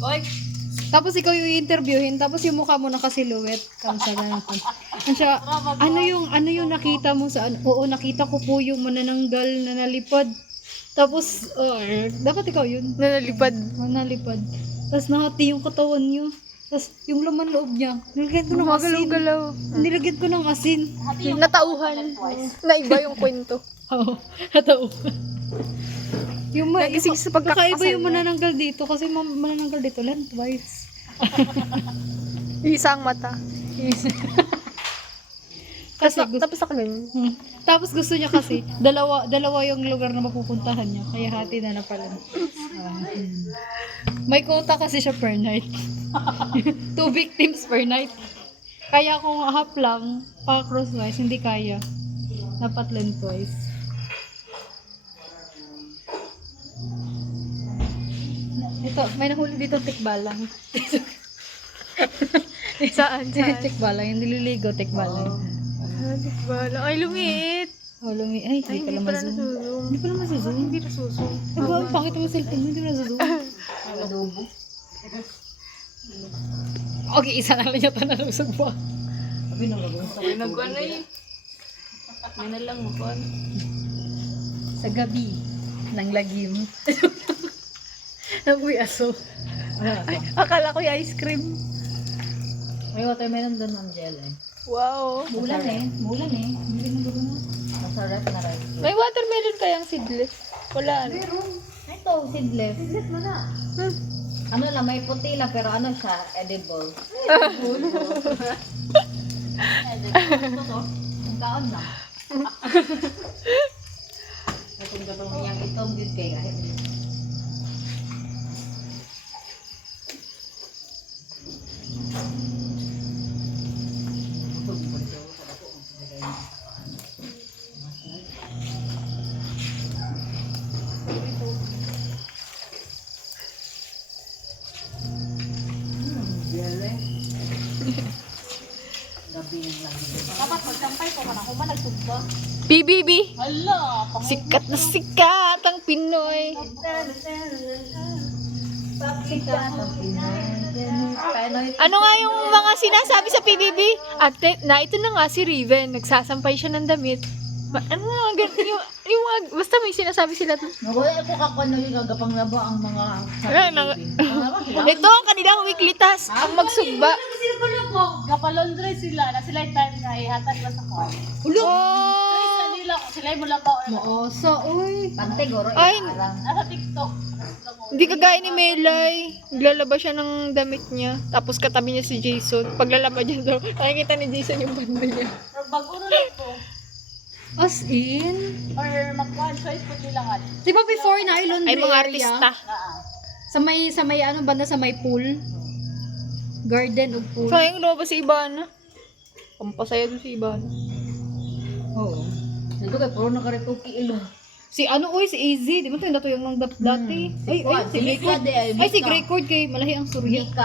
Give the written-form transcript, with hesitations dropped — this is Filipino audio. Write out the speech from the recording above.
Oy. Tapos ikaw yung i-interviewin, tapos yung mukha mo nakasiluwet. Kamsa ganun. Siya, ano yung nakita mo sa oo, nakita ko po yung manananggal na nalipad. Tapos, dapat ikaw yun. Nanalipad. Manalipad. Tapos nahati yung katawan niyo. Tapos yung laman loob niya, nilagyan ko ng asin. Gumagalaw-galaw. Nilagyan ko ng asin. Natauhan. Na iba yung kwento. Oo, hataw. Yung Nagising sa pagkakasal kakaiba yung niya. manananggal dito kasi manananggal dito lang twice. Isang mata. Kasi Tapos ako nun. Tapos gusto niya kasi dalawa yung lugar na mapupuntahan niya kaya hati na pala. May quota kasi siya per night. 2 victims per night. Kaya kung half lang pa crosswise hindi kaya. Dapat lengthwise. Ito, may nahuli dito tikbalang. Saan? Tikbalang, yung nililigo tikbalang. Bala. Ay, lumiit. Oh, ay, Ay, hindi hindi pala pala ma-zoom. nasuzoom. Hindi pala ma-zoom. Hindi nasuzoom. Ay, ba, pakita mo cellphone mo, hindi mo na-zoom. Adobo. Okay, isa na lang yata nalusog pa. Sabi nang gagawin sa Nag-ano eh. May na lang mo kon. Sa gabi, ng lagim. Amoy aso. Ay, akala ko yung ice cream. May watermelon doon, Ma'am Jel eh. Wow. Mulan eh. Hindi mo gawin mo. Masarap na rice. May watermelon kayang seedless. Wala. Meron. Ito, seedless. Seedless mo na. Ano lang, may puti lang, pero ano siya, edible. Ito to, ang kaon lang. Katong yung itong good kay kahit. Dapat magsampay ko man ako man nagtugba. PBB. Hala, Sikat na sikat ang Pinoy. Ano nga yung mga sinasabi sa PBB? Ate, na ito na nga si Riven. Nagsasampay siya ng damit. Ano nga, yung mga, basta may sinasabi sila. Wala ko kakuan yung gagapang laba ang mga Ito ang kanilang weekly task. Ang magsugba. sila pala po. Kapalondre sila, na sila yung time na ihatag na sa kwan. Ulo! Oh! Sila yung mula pa. Moosa, uy. Pante, goro, Ay. nasa TikTok. Hindi kagaya ni Melay. Naglalaba siya ng damit niya. Tapos katabi niya si Jason. Paglalaba niya daw, nakikita ni Jason yung banda niya. Pero bago na lang po. As in? Or magkuhan, choice po nila nga. Di ba before na laundry Ay, mga area? artista. Sa may ano banda sa may pool? Garden o pool? Sayang lumabas si Ibana. Pampasaya doon si Ibana. Oo. Ito kay puro nakarituki ilong. Si ano, uy, si Easy. Di ba ito yung natuyang ng dati? Ay, Quad, si si Grey Cord. Mika, Ay, si Grey Cord kay malahi ang surya.